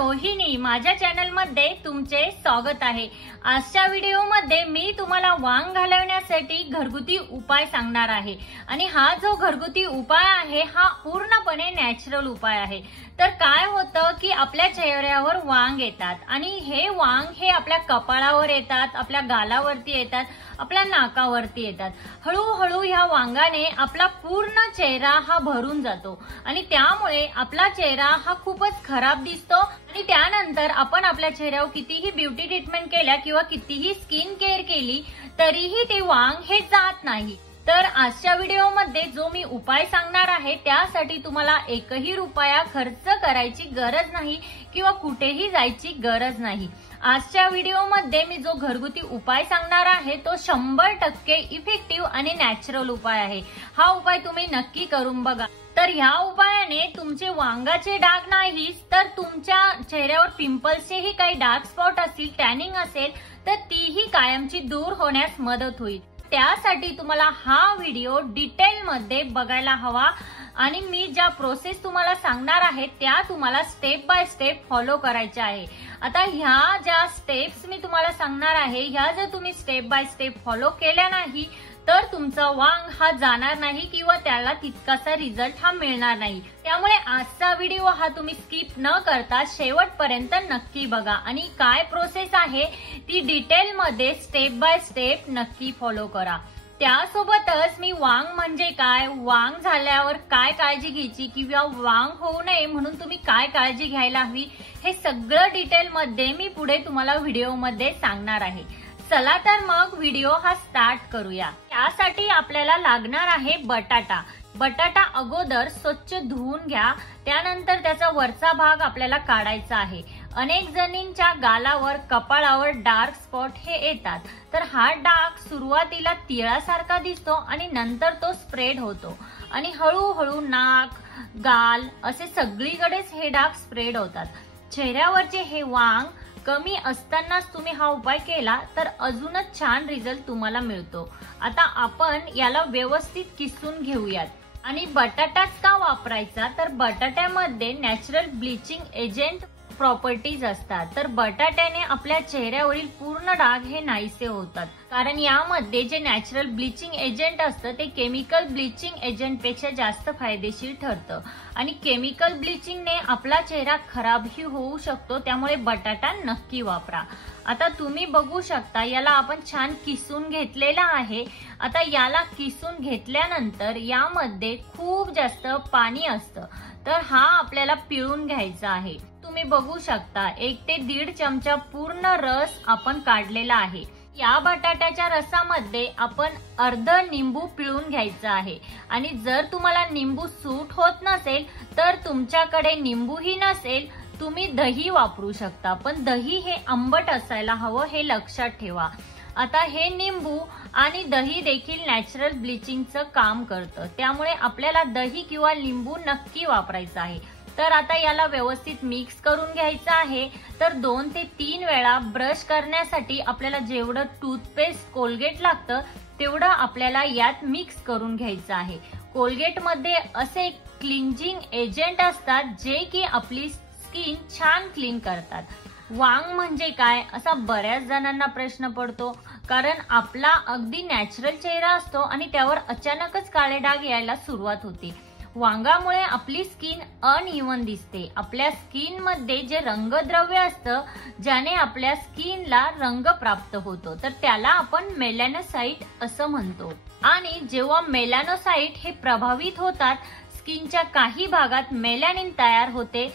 रोहिणी, माझ्या चॅनल मध्ये तुमचे स्वागत आहे। आजच्या व्हिडिओ मध्ये मी तुम्हाला वांग घालवण्यासाठी घरगुती उपाय सांगणार आहे आणि हा जो घरगुती उपाय आहे हा पूर्णपणे नॅचरल उपाय आहे। तर काय होतं की आपल्या चेहऱ्यावर वांग येतात आणि हे वांग हे आपल्या कपाळावर येतात, आपल्या गालावरती येतात, आपल्या नाकावरती येतात। हळूहळू ह्या वांगाने आपला पूर्ण चेहरा हा भरून जातो आणि त्यामुळे आपला चेहरा हा खूपच खराब दिसतो आणि त्यानंतर आपण आपल्या चेहऱ्यावर कितीही ब्युटी ट्रीटमेंट केल्या किंवा कितीही स्किन केअर केली तरीही ते वांग हे जात नाही। तर आजच्या व्हिडिओमध्ये जो मी उपाय सांगणार आहे त्यासाठी तुम्हाला एकही रुपया खर्च करायची गरज नाही किंवा कुठेही जायची गरज नाही। आजच्या व्हिडिओमध्ये मी जो घरगुती उपाय सांगणार आहे तो 100% इफेक्टिव्ह आणि नॅचरल उपाय आहे। हा उपाय तुम्ही नक्की करून बघा। तर ह्या उपायाने तुमचे वांगाचे डाग नाही तर तुमच्या चेहऱ्यावर पिंपल्सचेही काही डार्क स्पॉट असतील, टॅनिंग असेल तर तीही कायमची दूर होण्यास मदत होईल। त्यासाठी तुम्हाला हा व्हिडिओ डिटेल मध्ये बघायला हवा आणि मी ज्या प्रोसेस तुम्हाला सांगणार आहे त्या तुम्हाला स्टेप बाय स्टेप फॉलो करायच्या आहे। आता ह्या ज्या स्टेप्स मी तुम्हाला सांगणार आहे ह्या जर तुम्ही स्टेप बाय स्टेप फॉलो केल्या नाही तर तुमचा वांग हा जाणार नाही किंवा त्याला तितकासा रिझल्ट हा मिळणार नाही। त्यामुळे आजचा व्हिडिओ हा तुम्ही स्किप न करता शेवटपर्यंत नक्की बघा आणि काय प्रोसेस आहे ती डिटेल मध्ये स्टेप बाय स्टेप नक्की फॉलो करा। त्यासोबतच मी वांग म्हणजे काय, वांग झाल्यावर काय काळजी घ्यायची किंवा वांग होऊ नये म्हणून तुम्ही काय काळजी घ्यायला हवी हे सगळं डिटेल मध्ये मी पुढे तुम्हाला व्हिडिओ मध्ये सांगणार आहे। चला तर मग व्हिडिओ हा स्टार्ट करूया। त्यासाठी आपल्याला लागणार आहे बटाटा। बटाटा अगोदर स्वच्छ धुवून घ्या, त्यानंतर त्याचा वरचा भाग आपल्याला काढायचा आहे। अनेक जणींच्या गालावर, कपाळावर डार्क स्पॉट हे येतात तर हा डाग सुरुवातीला तिळासारखा दिसतो आणि नंतर तो स्प्रेड होतो आणि हळूहळू नाक, गाल असे सगळीकडेच हे डाग स्प्रेड होतात। चेहऱ्यावरचे हे वांग कमी असतानाच तुम्ही हा उपाय केला तर अजूनच छान रिझल्ट तुम्हाला मिळतो। आता आपण याला व्यवस्थित किसून घेऊयात। आणि बटाटाच का वापरायचा तर बटाट्यामध्ये नॅचरल ब्लिचिंग एजंट प्रॉपर्टीज असतात तर बटाट्याने आपल्या चेहऱ्यावरील पूर्ण डाग हे नाहीसे होतात कारण यामध्ये जे नॅचरल ब्लिचिंग एजंट असतं ते केमिकल ब्लिचिंग एजंट पेक्षा जास्त फायदेशीर ठरतं आणि केमिकल ब्लिचिंगने आपला चेहरा खराबही होऊ शकतो, त्यामुळे बटाटा नक्की वापरा। आता तुम्ही बघू शकता याला आपण छान किसून घेतलेला आहे। आता याला किसून घेतल्यानंतर यामध्ये खूप जास्त पाणी असतं तर हा आपल्याला पिळून घ्यायचा आहे। तुम्ही बघू शकता 1 ते 1.5 चमचा पूर्ण रस आपण काढलेला आहे। या बटाट्याच्या रसामध्ये आपण अर्ध निंबू पिळून घ्यायचा आहे आणि जर तुम्हाला निंबू सूट होत नसेल तर तुमच्याकडे निंबूही नसेल तुम्ही दही वापरू शकता, पण दही हे आंबट असायला हवं हे लक्षात ठेवा। आता हे निंबू आणि दही देखील नॅचरल ब्लिचिंगचं काम करतं, त्यामुळे आपल्याला दही किंवा लिंबू नक्की वापरायचं आहे। तर आता याला व्यवस्थित मिक्स करून घ्यायचं आहे। तर 2 ते 3 वेळा ब्रश करण्यासाठी आपल्याला जेवढं टूथपेस्ट कोलगेट लागतं तेवढं आपल्याला यात मिक्स करून घ्यायचं आहे। कोलगेट मध्ये असे क्लिन्झिंग एजंट असतात जे की आपली स्किन छान क्लीन करतात। वांग म्हणजे काय असा बऱ्याच जणांना प्रश्न पडतो कारण आपला अगदी नॅचरल चेहरा असतो आणि त्यावर अचानकच काळे डाग यायला सुरुवात होते। वांगामुळे आपली स्किन अनइव्हन दिसते। आपल्या स्किन मध्ये जे रंगद्रव्य असतं ज्याने आपल्या स्किनला रंग प्राप्त होतो तर त्याला आपण मेलॅनोसाइट असं म्हणतो आणि जेव्हा मेलॅनोसाइट हे प्रभावित होतात स्किनच्या काही भागात मेलॅनिन तयार होते,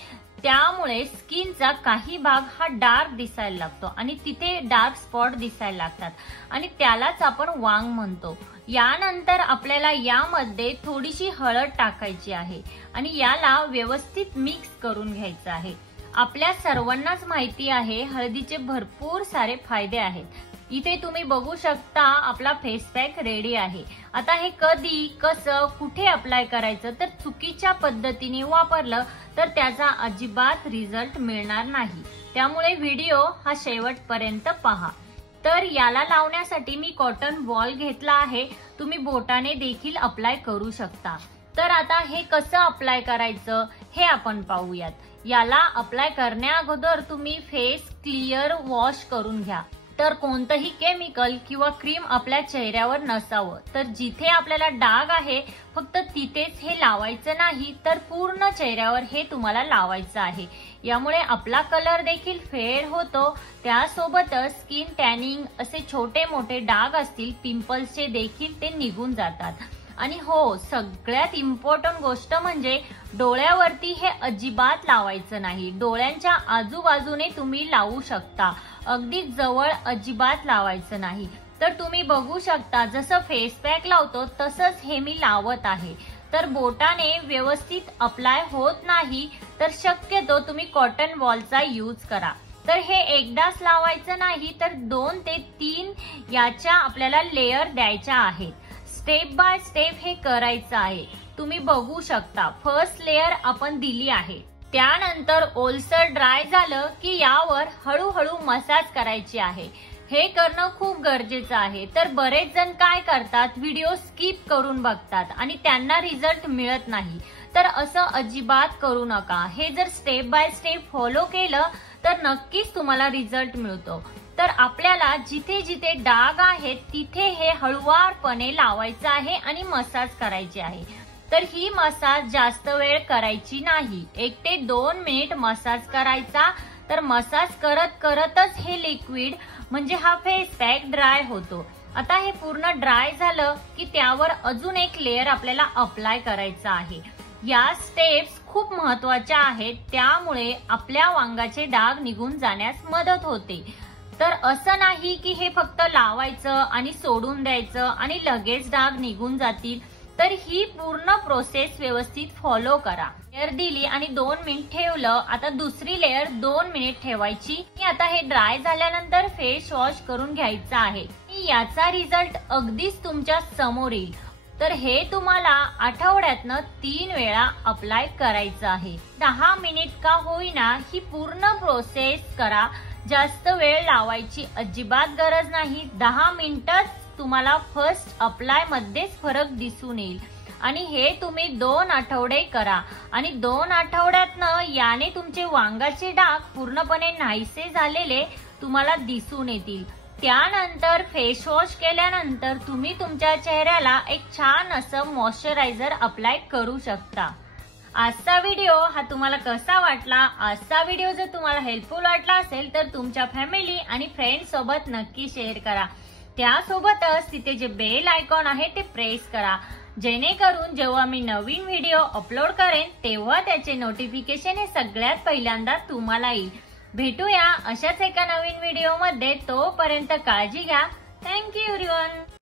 त्यामुळे स्किनचा काही भाग हा डार्क दिसायला लागतो आणि तिथे डार्क स्पॉट दिसायला लागतात आणि त्यालाच आपण वांग म्हणतो। यानंतर आपल्याला यामध्ये थोडीशी हळद टाकायची आहे आणि याला व्यवस्थित मिक्स करून घ्यायचं आहे। आपल्या सर्वांनाच माहिती आहे हळदीचे भरपूर सारे फायदे आहेत। इथे तुम्ही बघू शकता आपला फेस पॅक रेडी आहे। आता हे कधी, कसं, कुठे अप्लाय करायचं तर चुकीच्या पद्धतीने वापरलं तर त्याचा अजिबात रिझल्ट मिळणार नाही, त्यामुळे व्हिडिओ हा शेवटपर्यंत पहा। तर याला लावण्यासाठी मी कॉटन बॉल घेतला आहे, तुम्ही बोटाने देखील अप्लाय करू शकता। तर आता हे कसं अप्लाय करायचं हे आपण पाहूयात। याला अप्लाय करण्या अगोदर तुम्ही फेस क्लिअर वॉश करून घ्या. तर कोणतंही केमिकल किंवा क्रीम आपल्या चेहऱ्यावर नसावं. तर जिथे आपल्याला डाग आहे फक्त तिथेच हे लावायचं नाही, तर पूर्ण चेहऱ्यावर हे तुम्हाला लावायचं आहे. यामुळे आपला कलर देखील फेड होतो. त्यासोबतच स्किन टॅनिंग असे छोटे मोठे डाग असतील पिंपल्सचे देखील ते निघून जातात. आणि हो, सगळ्यात इम्पॉर्टंट गोष्ट म्हणजे डोळ्यावरती हे अजिबात लावायचं नाही. डोळ्यांच्या आजूबाजूने तुम्ही लावू शकता, अगदी जवळ अजिबात लावायचं नाही. तर तुम्ही बघू शकता जसं फेस पॅक लावतो तसंच हे मी लावत आहे. तर बोटाने व्यवस्थित अप्लाय होत नाही तर शक्यतो तुम्ही कॉटन बॉलचा यूज करा. तर हे एकदाच लावायचं नाही तर 2 ते 3 याच्या आपल्याला लेअर द्यायच्या आहेत. स्टेप बाय स्टेप हे करायचं आहे. तुम्ही बघू शकता फर्स्ट लेअर आपण दिली आहे. त्यानंतर ओलसर ड्राय झालं की यावर हळूहळू मसाज करायची आहे. हे करणं खूप गरजेचं आहे. तर बरेच जण काय करतात, व्हिडिओ स्किप करून बघतात आणि त्यांना रिझल्ट मिळत नाही. तर असं अजिबात करू नका. हे जर स्टेप बाय स्टेप फॉलो केलं तर नक्कीच तुम्हाला रिझल्ट मिळतो. तर आपल्याला जिथे जिथे डाग आहेत तिथे हे हळुवारपणे लावायचं आहे आणि मसाज करायचे आहे. तर ही मसाज जास्त वेळ करायची नाही, 1 ते 2 मिनिट मसाज करायचा. तर मसाज करत करतच हे लिक्विड म्हणजे हा फेस पॅक ड्राय होतो. आता हे पूर्ण ड्राय झालं की त्यावर अजून एक लेअर आपल्याला अप्लाय करायचा आहे. या स्टेप्स खूप महत्वाच्या आहेत, त्यामुळे आपल्या वांगाचे डाग निघून जाण्यास मदत होते. तर असं नाही की हे फक्त लावायचं आणि सोडून द्यायचं आणि लगेच डाग निघून जातील. तर ही पूर्ण प्रोसेस व्यवस्थित फॉलो करा. लेअर दिली आणि 2 मिनिट ठेवलं. आता दुसरी लेअर 2 मिनिट ठेवायची. आता हे ड्राय झाल्यानंतर फेस वॉश करून घ्यायचा आहे. याचा रिझल्ट अगदीच तुमच्या समोर येईल. तर हे तुम्हाला आठवड्यातनं 3 वेळा अप्लाय करायचं आहे. 10 मिनिट का होईना ही पूर्ण प्रोसेस करा. जास्त वेळ लावायची अजिबात गरज नाही. 10 मिनिटच तुम्हाला फर्स्ट अप्लाय मध्येच फरक दिसून येईल. आणि हे तुम्ही 2 आठवडे करा आणि 2 आठवड्यातनं याने तुमचे वांगाचे डाग पूर्णपणे नाहीसे झालेले तुम्हाला दिसून येतील. त्यानंतर फेस वॉश केल्यानंतर तुम्ही तुमच्या चेहऱ्याला एक छान असं मॉइश्चरायझर अप्लाय करू शकता. आजचा व्हिडिओ हा तुम्हाला कसा वाटला? आजचा व्हिडिओ जर तुम्हाला हेल्पफुल वाटला असेल तर तुमच्या फॅमिली आणि फ्रेंड्स सोबत नक्की शेअर करा. त्यासोबतच तिथे जे बेल आयकॉन आहे ते प्रेस करा, जेणेकरून जेव्हा मी नवीन व्हिडिओ अपलोड करेन तेव्हा त्याचे नोटिफिकेशन हे सगळ्यात पहिल्यांदा तुम्हाला येईल. भेटूया अशाच एका नवीन व्हिडिओ मध्ये. तोपर्यंत काळजी घ्या. Thank you everyone.